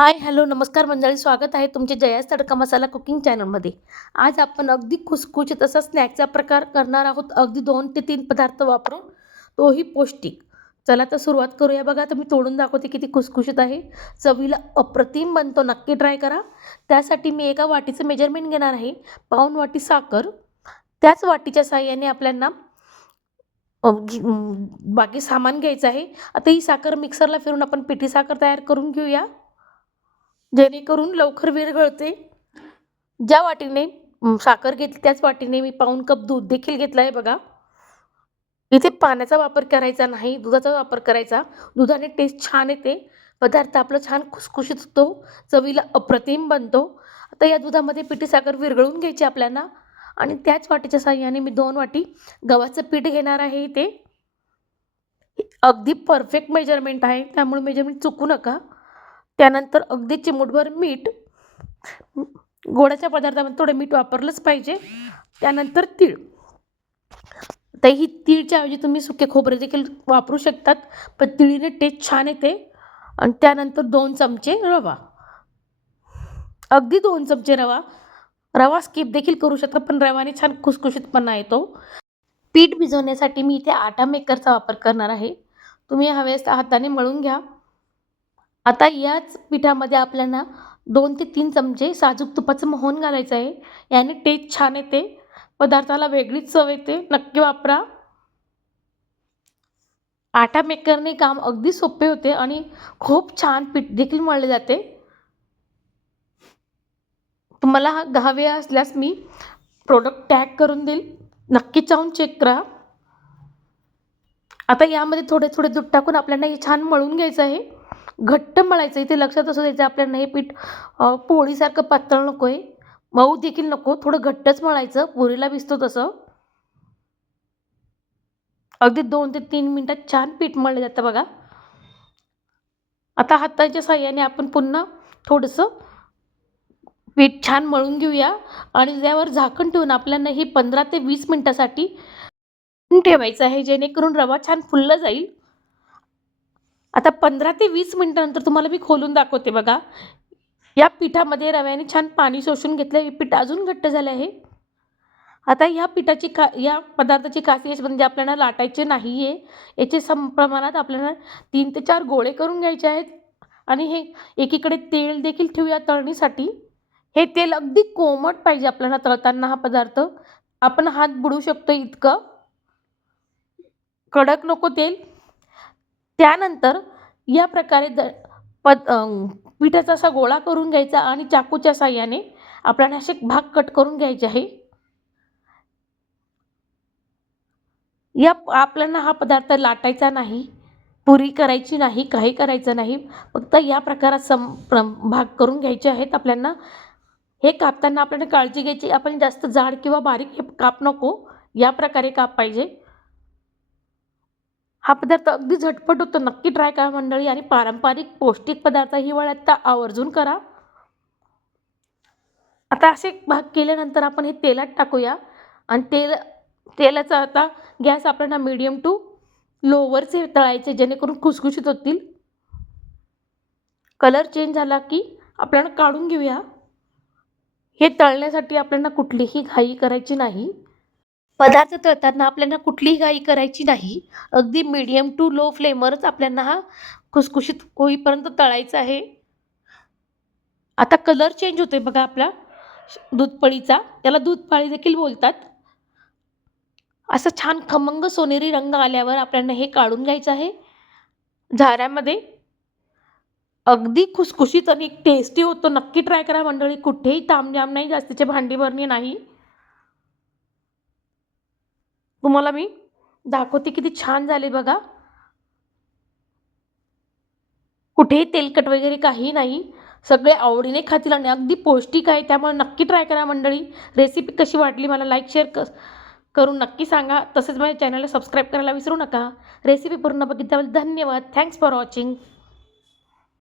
हाय, hello, नमस्कार मंडळी. स्वागत आहे तुमचे जयास तडका मसाला कुकिंग चॅनलमध्ये. आज आपण अगदी खुसखुशीत असा स्नॅकचा प्रकार करणार आहोत. अगदी 2 ते 3 पदार्थ वापरून, तोही पौष्टिक. चला तर सुरुवात करूया. बघा आता मी तोडून दाखवते किती खुसखुशीत आहे. चवीला अप्रतिम बनतो. नक्की ट्राय करा. त्यासाठी मी एका वाटीचं मेजरमेंट घेणार आहे. पाऊण वाटी साखर. त्याच वाटीच्या साहाय्याने आपल्याला बाकी सामान घ्यायचं आहे. आता ही साखर मिक्सरला फिरवून आपण पिठी साखर तयार करून घेऊया. जेणेकरून लवकर विरघळते. ज्या वाटीने साखर घेतली त्याच वाटीने मी पाऊण कप दूध देखील घेतलं आहे बघा. इथे पाण्याचा वापर करायचा नाही, दुधाचा वापर करायचा. दुधाने टेस्ट छान येते. पदार्थ आपला छान खुसखुशीत होतो. चवीला अप्रतिम बनतो. आता या दुधामध्ये पिठी साखर विरघळून घ्यायची आपल्याला आणि त्याच वाटीच्या साहाय्याने मी 2 वाटी गव्हाचं पीठ घेणार आहे इथे. अगदी परफेक्ट मेजरमेंट आहे, त्यामुळे मेजरमेंट चुकू नका. त्यानंतर अगदी चिमूटभर मीठ. गोडाच्या पदार्थामध्ये थोडं मीठ वापरलंच पाहिजे. त्यानंतर तीळ. तर ही तीळच्या ऐवजी तुम्ही सुके खोबरे देखील वापरू शकतात, पण तिळीने टेस्ट छान येते. आणि त्यानंतर 2 चमचे रवा. अगदी 2 चमचे रवा. रवा स्किप देखील करू शकता, पण रवाने छान खुसखुशीतपणा येतो. पीठ भिजवण्यासाठी मी इथे आटा मेकरचा वापर करणार आहे. तुम्ही हव्यास हाताने मळून घ्या. आता याच पिठामध्ये आपल्याला 2 ते 3 चमचे साजूक तुपाचं मोहन घालायचं आहे. याने टेस्ट छान येते. पदार्थाला वेगळीच चव येते. नक्की वापरा. आटा मेकरने काम अगदी सोपे होते आणि खूप छान पीठ देखील मळले जाते. तुम्हाला हवे असल्यास मी प्रोडक्ट टॅग करून देईल. नक्की जाऊन चेक करा. आता यामध्ये थोडे दूध टाकून आपल्याला हे छान मळून घ्यायचं आहे. घट्ट मळायचं. इथे लक्षात असू द्यायचं आपल्याला हे पीठ पोळीसारखं पातळ नको आहे. मऊ देखील नको. थोडं घट्टच मळायचं. पुरीला भिजतो तसं. अगदी 2 ते 3 मिनिटात छान पीठ मळलं जातं बघा. आता हाताच्या साहाय्याने आपण पुन्हा थोडंसं पीठ छान मळून घेऊया आणि त्यावर झाकण ठेवून आपल्याला हे 15 ते 20 मिनिटासाठी ठेवायचं आहे, जेणेकरून रवा छान फुलला जाईल. आता 15 ते 20 मिनिटानंतर तुम्हाला मी खोलून दाखवते बघा. या पिठामध्ये रव्याने छान पाणी शोषून घेतलं. हे पीठ अजून घट्ट झालं आहे. आता या पदार्थाची खासियत म्हणजे आपल्याला लाटायचे नाही आहे. याचे प्रमाणात आपल्याला 3 ते 4 गोळे करून घ्यायचे आहेत आणि हे एकीकडे तेल देखील ठेवूया तळणीसाठी. हे तेल अगदी कोमट पाहिजे आपल्याला तळताना हा पदार्थ. आपण हात बुडवू शकतो इतकं. कडक नको तेल. त्यानंतर या प्रकारे पिठाचा असा गोळा करून घ्यायचा आणि चाकूच्या साहाय्याने आपल्याला असे भाग कट करून घ्यायचे आहे. आपल्याला हा पदार्थ लाटायचा नाही, पुरी करायची नाही, काही करायचं नाही. फक्त या प्रकारात भाग करून घ्यायचे आहेत आपल्याला. हे कापताना आपल्याला काळजी घ्यायची, आपण जास्त जाड किंवा बारीक हे काप नको. या प्रकारे काप पाहिजे. हा पदार्थ अगदी झटपट होतो. नक्की ट्राय करा मंडळी आणि पारंपरिक पौष्टिक पदार्थ हिवाळ्यात तर आवर्जून करा. आता असे भाग केल्यानंतर आपण हे तेलात टाकूया आणि तेलाचा आता गॅस आपल्याला मीडियम टू लोवरचे तळायचे, जेणेकरून खुसखुशीत होतील. कलर चेंज झाला की आपल्याला काढून घेऊया. हे तळण्यासाठी आपल्याला कुठलीही घाई करायची नाही. पदार्थ तळताना आपल्याला कुठलीही घाई करायची नाही. अगदी मीडियम टू लो फ्लेमवरच आपल्याला हा खुसखुशीत होईपर्यंत तळायचा आहे. आता कलर चेंज होतोय बघा आपला दूध पळीचा. त्याला दूध पळी देखील बोलतात. असं छान खमंग सोनेरी रंग आल्यावर आपल्याला हे काढून घ्यायचं आहे झाऱ्यामध्ये. अगदी खुसखुशीत आणि टेस्टी होतो. नक्की ट्राय करा मंडळी. कुठेही तामझाम नाही, जास्तीचे भांडी नाही. तुम्हाला मी दाखवते किती छान झाले बघा. कुठेही तेलकट वगैरे काही नाही. सगळे आवडीने खातील आणि अगदी पौष्टिक आहे. त्यामुळे नक्की ट्राय करा मंडळी. रेसिपी कशी वाटली मला लाईक शेअर करून नक्की सांगा. तसेच माझ्या चॅनलला सबस्क्राईब करायला विसरू नका. रेसिपी पूर्ण बघितल्याबद्दल धन्यवाद. Thanks for watching.